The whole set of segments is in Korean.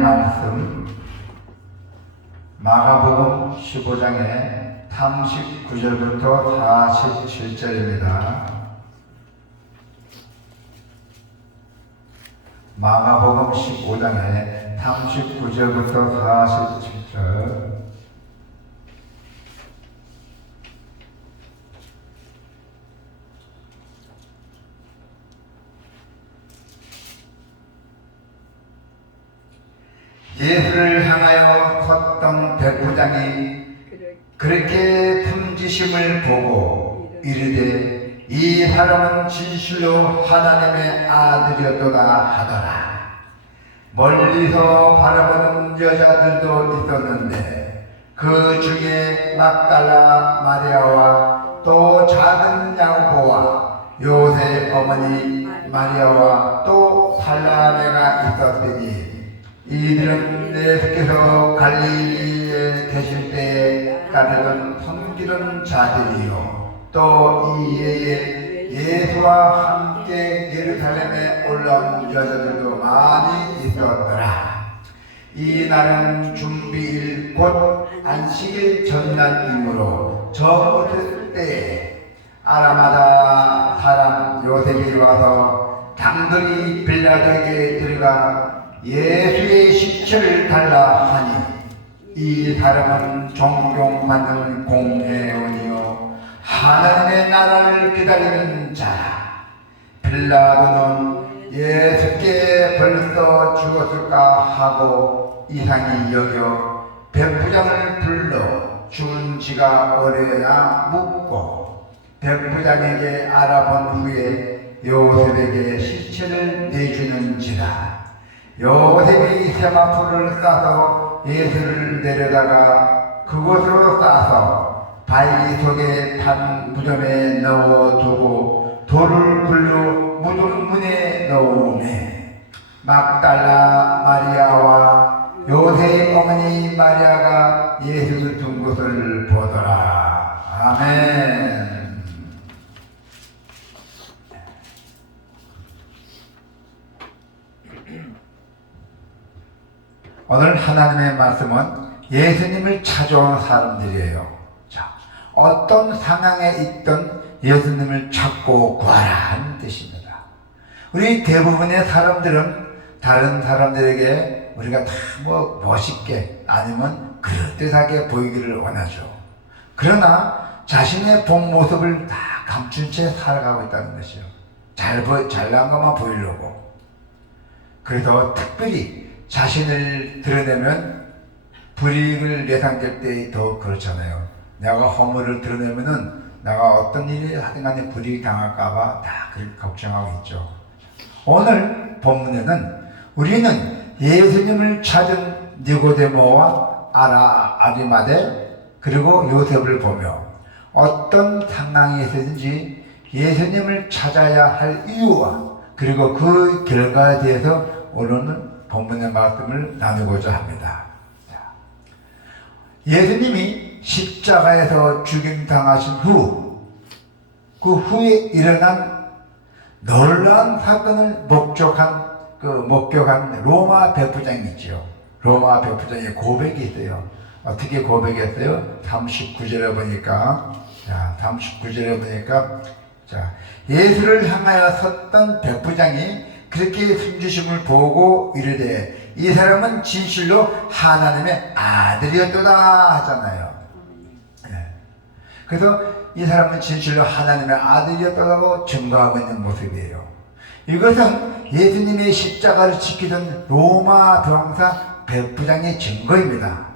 말씀 마가복음 15장의 39절부터 47절입니다. 마가복음 15장의 39절부터 47절. 예수를 향하여 섰던 백부장이 그렇게 품지심을 보고 이르되 이 사람은 진실로 하나님의 아들이었도다 하더라. 멀리서 바라보는 여자들도 있었는데 그 중에 막달라 마리아와 또 작은 야고보와 요셉 어머니 마리아와 또 살라메가 있었더니 이들은 예수께서 갈릴리에 계실 때에 따르던 섬기던 자들이요 또 이에 예수와 함께 예루살렘에 올라온 여자들도 많이 있었더라. 이 날은 준비일 곧 안식일 전날이므로 저녁 때에 아라마다 사람 요셉이 와서 장들이 빌라도에게 들어가 예수의 시체를 달라 하니 이 사람은 존경받는 공회원이요 하나님의 나라를 기다리는 자라. 빌라도는 예수께 벌써 죽었을까 하고 이상히 여겨 백부장을 불러 죽은 지가 오래나 묻고 백부장에게 알아본 후에 요셉에게 시체를 내주는지라. 요셉이 세마포를 싸서 예수를 내려다가 그곳으로 싸서 바위 속에 단 무덤에 넣어두고 돌을 굴러 무덤 문에 넣으매 막달라 마리아와 요셉 어머니 마리아가 예수를 둔 것을 보더라. 아멘. 오늘 하나님의 말씀은 예수님을 찾아온 사람들이에요. 자, 어떤 상황에 있던 예수님을 찾고 구하라 하는 뜻입니다. 우리 대부분의 사람들은 다른 사람들에게 우리가 다 멋있게 아니면 그럴듯하게 보이기를 원하죠. 그러나 자신의 본 모습을 다 감춘 채 살아가고 있다는 것이요. 잘난 것만 보이려고. 그래서 특별히 자신을 드러내면 불이익을 예상될 때 더 그렇잖아요. 내가 허물을 드러내면은 내가 어떤 일이 하든 간에 불이익 당할까봐 다 그렇게 걱정하고 있죠. 오늘 본문에는 우리는 예수님을 찾은 니고데모와 아리마대 그리고 요셉을 보며 어떤 상황이 있든지 예수님을 찾아야 할 이유와 그리고 그 결과에 대해서 오늘은 본문의 말씀을 나누고자 합니다. 예수님이 십자가에서 죽임당하신 후, 그 후에 일어난 놀라운 사건을 목격한 로마 백부장이 있죠. 로마 백부장의 고백이 있어요. 어떻게 고백했어요? 39절에 보니까, 예수를 향하여 섰던 백부장이 그렇게 숨지심을 보고 이르되 이 사람은 진실로 하나님의 아들이었도다 하잖아요. 그래서 이 사람은 진실로 하나님의 아들이었다고 증거하고 있는 모습이에요. 이것은 예수님의 십자가를 지키던 로마 병사 백부장의 증거입니다.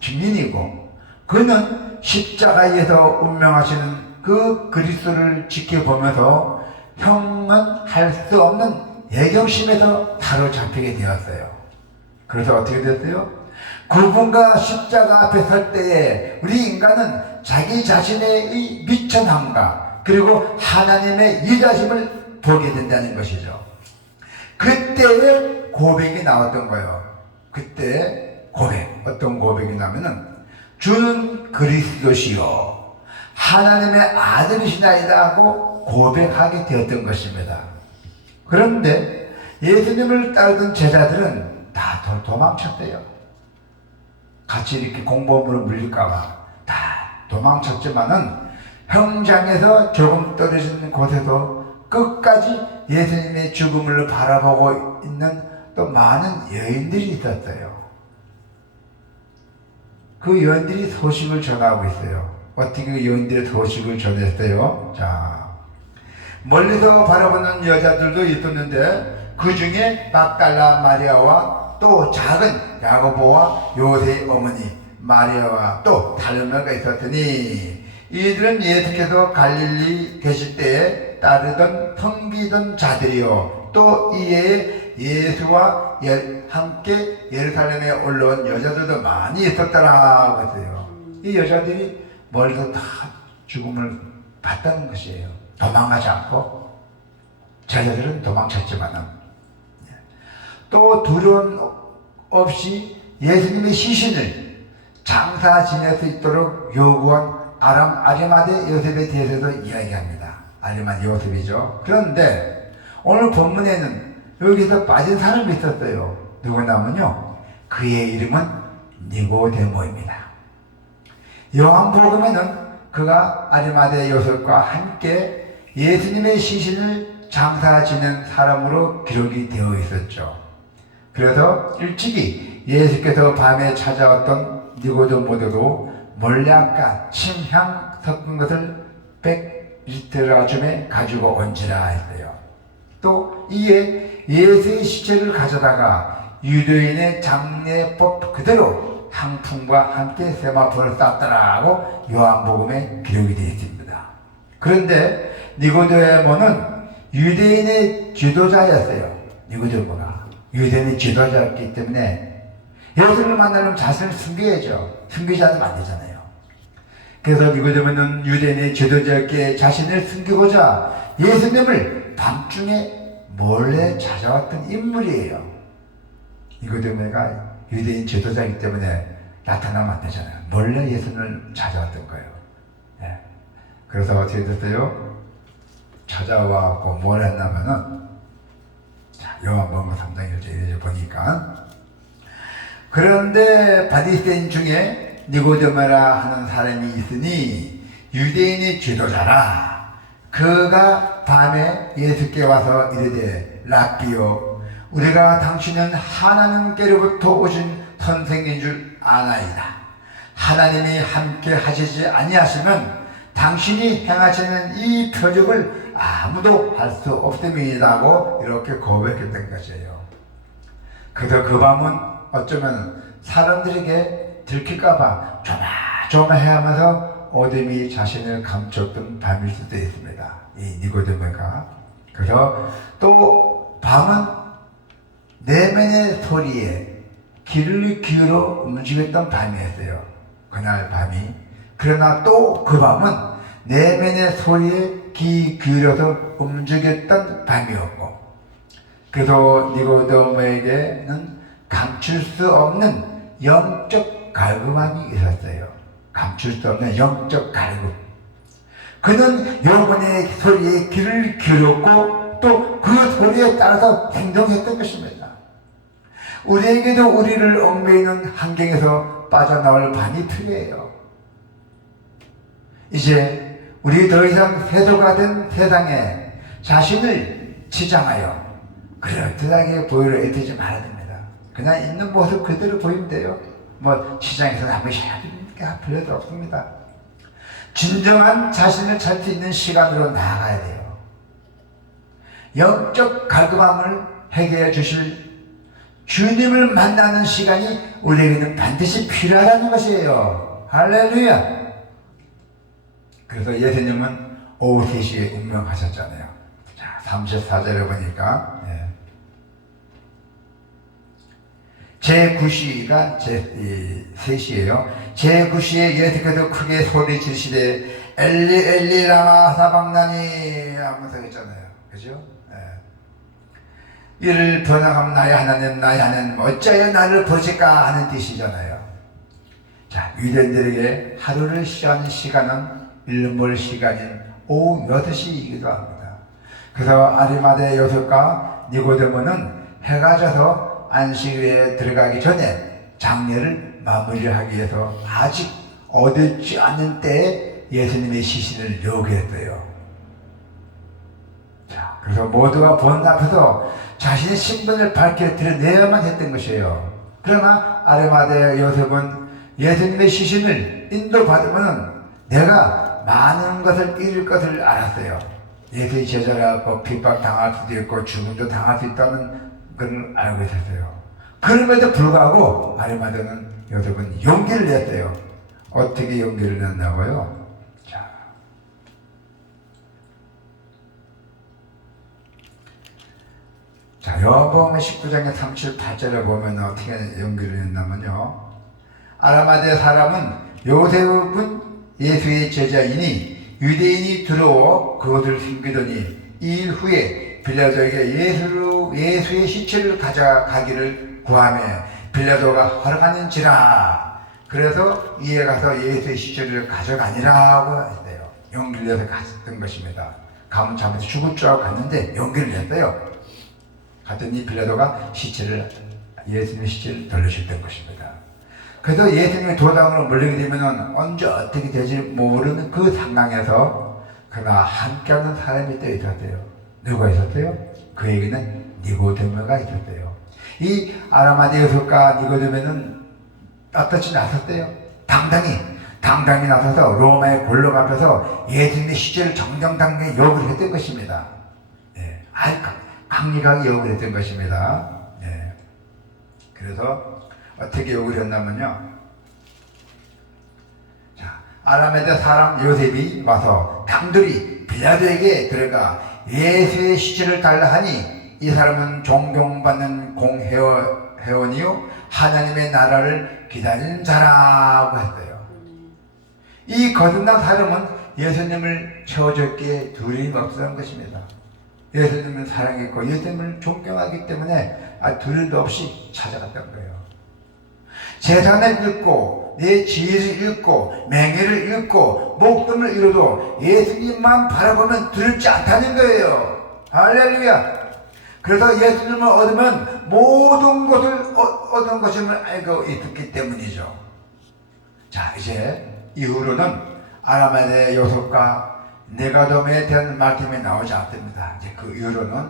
증인이고 그는 십자가에서 운명하시는 그 그리스도를 지켜보면서 형은 할 수 없는 애경심에서 사로잡히게 되었어요. 그래서 어떻게 됐어요? 그분과 십자가 앞에 설 때에 우리 인간은 자기 자신의 미천함과 그리고 하나님의 이자심을 보게 된다는 것이죠. 그때의 고백이 나왔던 거예요. 그때 고백, 어떤 고백이 나면은 주는 그리스도시요 하나님의 아들이시나이다 하고 고백하게 되었던 것입니다. 그런데 예수님을 따르던 제자들은 다 도망쳤대요. 같이 이렇게 공범으로 물릴까봐 다 도망쳤지만은 형장에서 조금 떨어진 곳에서 끝까지 예수님의 죽음을 바라보고 있는 또 많은 여인들이 있었어요. 그 여인들이 소식을 전하고 있어요. 어떻게 그 여인들의 소식을 전했어요? 자, 멀리서 바라보는 여자들도 있었는데 그 중에 막달라 마리아와 또 작은 야고보와 요새의 어머니 마리아와 또 다른 명가 있었더니 이들은 예수께서 갈릴리 계실 때에 따르던 섬기던 자들이요 또 이에 예수와 함께 예루살렘에 올라온 여자들도 많이 있었더라 그랬어요. 이 여자들이 멀리서 다 죽음을 봤다는 것이에요. 도망가지 않고. 제자들은 도망쳤지만은 또 두려움 없이 예수님의 시신을 장사 지낼 수 있도록 요구한 아리마대 요셉에 대해서도 이야기합니다. 아리마대 요셉이죠. 그런데 오늘 본문에는 여기서 빠진 사람이 있었어요. 누구냐면요, 그의 이름은 니고데모입니다. 요한복음에는 그가 아리마대 요셉과 함께 예수님의 시신을 장사 지낸 사람으로 기록이 되어 있었죠. 그래서 일찍이 예수께서 밤에 찾아왔던 니고데모도 몰래아까 침향 섞은 것을 100리터쯤에 가지고 온지라 했어요. 또 이에 예수의 시체를 가져다가 유대인의 장례법 그대로 향품과 함께 세마포를 쌌더라고 요한복음에 기록이 되어 있습니다. 그런데 니고데모는 유대인의 지도자였어요. 니고데모가 유대인의 지도자였기 때문에 예수를 만나려면 자신을 숨겨야죠. 숨기지 않으면 안 되잖아요. 그래서 니고데모는 유대인의 지도자께 자신을 숨기고자 예수님을 밤중에 몰래 찾아왔던 인물이에요. 니고데모가 유대인 지도자이기 때문에 나타나면 안 되잖아요. 몰래 예수님을 찾아왔던 거예요. 예. 그래서 어떻게 됐어요? 찾아와서 뭘 했냐면은, 자, 요한복음 3장 1절에 보니까, 그런데 바리새인 중에 니고데모라 하는 사람이 있으니 유대인의 지도자라. 그가 밤에 예수께 와서 이르되 랍비요, 우리가 당신은 하나님께로부터 오신 선생인 줄 아나이다. 하나님이 함께 하시지 아니하시면 당신이 행하시는 이 표적을 아무도 할 수 없음이라고 이렇게 고백했던 것이에요. 그래서 그 밤은 어쩌면 사람들에게 들킬까봐 조마조마해하면서 오ದ미 자신을 감췄던 밤일 수도 있습니다. 이 니고데모가. 그래서 또 밤은 내면의 소리에 귀를 기울여 움직였던 밤이었어요. 그날 밤이. 그러나 또 그 밤은 내면의 소리에 귀 기울여서 움직였던 밤이었고, 그래서 니고데모에게는 감출 수 없는 영적 갈급함이 있었어요. 감출 수 없는 영적 갈급. 그는 여러분의 소리에 귀를 기울였고 또 그 소리에 따라서 행동했던 것입니다. 우리에게도 우리를 얽매이는 환경에서 빠져나올 밤이 필요해요. 이제 우리 더 이상 세도가 된 세상에 자신을 치장하여 그럴듯하게 보이려 애쓰지 말아야 됩니다. 그냥 있는 모습 그대로 보이면 돼요. 뭐 시장에서 한번 해야 되니까 필요도 없습니다. 진정한 자신을 찾을 수 있는 시간으로 나아가야 돼요. 영적 갈급함을 해결해 주실 주님을 만나는 시간이 우리에게는 반드시 필요하다는 것이에요. 할렐루야. 그래서 예수님은 오후 3시에 운명하셨잖아요. 자, 34절에 보니까 제9시가 3시예요. 제9시에 예수께서 크게 소리 지르시되 엘리 엘리 라마 사박나니 하면서 했잖아요. 그죠? 이를 번역하면 나의 하나님 어찌하여 나를 보실까 하는 뜻이잖아요. 자, 유대인들에게 하루를 쉬는 시간은 일몰 시간인 오후 6시이기도 합니다. 그래서 아리마대 요셉과 니고데모는 해가 져서 안식일에 들어가기 전에 장례를 마무리하기 위해서 아직 얻지 않은 때에 예수님의 시신을 요구했어요. 자, 그래서 모두가 본 앞에서 자신의 신분을 밝혀 드러내야만 했던 것이에요. 그러나 아리마대 요셉은 예수님의 시신을 인도받으면 내가 많은 것을 잃을 것을 알았어요. 예수의 제자라고 핍박당할 수도 있고 죽음도 당할 수 있다는 걸 알고 있었어요. 그럼에도 불구하고 아리마대는 요셉은 용기를 냈어요. 어떻게 용기를 냈나고요? 자, 요한복음 19장의 38절에 보면 어떻게 연기를 했냐면요. 아리마대 사람은 요셉은 예수의 제자이니 유대인이 들어오 그것을 숨기더니 2일 후에 빌라도에게 예수의 시체를 가져가기를 구하며 빌라도가 허락하는지라. 그래서 이에 가서 예수의 시체를 가져가니라고 했어요. 용기를 내서 갔던 것입니다. 가면 잘못해서 죽을 줄 알고 갔는데 용기를 냈어요. 갔더니 빌라도가 예수님의 시체를 돌려줬던 것입니다. 그래서 예수님의 도당으로 몰리게 되면 언제 어떻게 될지 모르는 그 상황에서 그러나 함께하는 사람이 또 있었대요. 누가 있었어요? 그에게는 니고데모가 있었대요. 이 아리마대 요셉과 니고데모는 떳떳이 나섰대요. 당당히 나서서 로마의 골로 앞에서 예수님의 시체를 정정당당히 요구를 했던 것입니다. 예, 강력하게 요구를 했던 것입니다. 예. 그래서 어떻게 요구를 했냐면요. 자, 아리마대 사람 요셉이 와서 단둘이 빌라도에게 들어가 예수의 시체를 달라 하니 이 사람은 존경받는 공회원이요 하나님의 나라를 기다리는 자라고 했어요. 이 거듭난 사람은 예수님을 채워줬기에 두려움이 없었던 것입니다. 예수님을 사랑했고 예수님을 존경하기 때문에 두려움도 없이 찾아갔던 거예요. 재산을 잃고 내 지혜를 잃고 명예를 잃고 목숨을 잃어도 예수님만 바라보면 두렵지 않다는 거예요. 할렐루야. 그래서 예수님을 얻으면 모든 것을 얻은 것임을 알고 있었기 때문이죠. 자, 이제 이후로는 아리마대 요셉과 니고데모에 대한 말씀이 나오지 않습니다. 이제 그 이후로는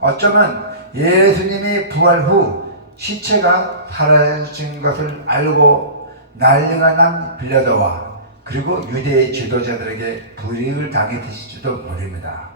어쩌면 예수님이 부활 후 시체가 사라진 것을 알고 난리가 난 빌라도와 그리고 유대의 지도자들에게 불이익을 당했을지도 모릅니다.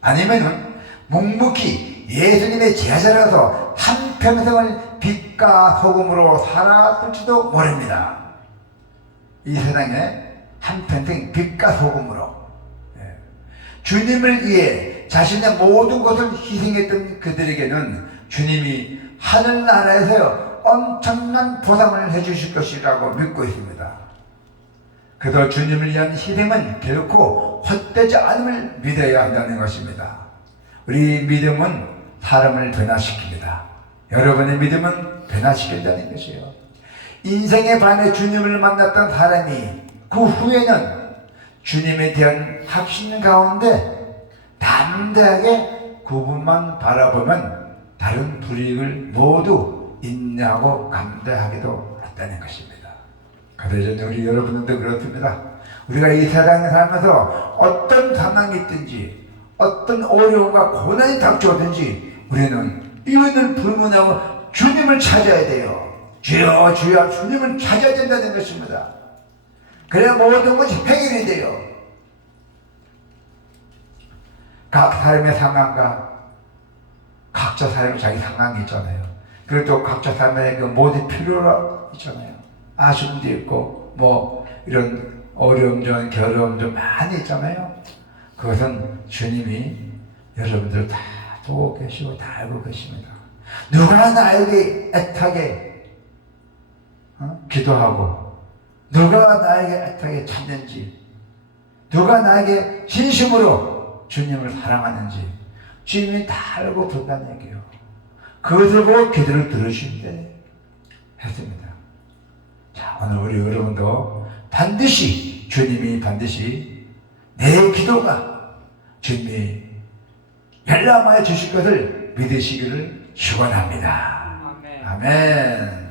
아니면은 묵묵히 예수님의 제자라서 한평생을 빛과 소금으로 살았을지도 모릅니다. 이 세상에 한평생 빛과 소금으로 주님을 위해 자신의 모든 것을 희생했던 그들에게는 주님이 하늘나라에서 엄청난 보상을 해주실 것이라고 믿고 있습니다. 그래서 주님을 위한 희생은 결코 헛되지 않음을 믿어야 한다는 것입니다. 우리 믿음은 사람을 변화시킵니다. 여러분의 믿음은 변화시킨다는 것이에요. 인생의 반에 주님을 만났던 사람이 그 후에는 주님에 대한 확신 가운데 담대하게 그분만 바라보면 다른 불이익을 모두 인내하고 감대하기도 했다는 것입니다. 그래서 우리 여러분들도 그렇습니다. 우리가 이 세상에 살면서 어떤 상황이 있든지 어떤 어려움과 고난이 닥쳐오든지 우리는 이유는 불문하고 주님을 찾아야 돼요. 주여 주여 주님을 찾아야 된다는 것입니다. 그래야 모든 것이 해결이 돼요. 각 사람의 상황과 각자 사람의 자기 상황이 있잖아요. 그리고 또 각자 사람의 그 모든 필요가 있잖아요. 아쉬움도 있고 뭐 이런 어려움, 괴로움도 많이 있잖아요. 그것은 주님이 여러분들 다 보고 계시고 다 알고 계십니다. 누가 나에게 애타게 기도하고 누가 나에게 애타게 찾는지 누가 나에게 진심으로 주님을 사랑하는지 주님이 다 알고 본다는 얘기예요. 그것을 보고 기도를 들으신대 했습니다. 자, 오늘 우리 여러분도 주님이 반드시 내 기도가 주님이 열람하여 주실 것을 믿으시기를 축원합니다. 아멘.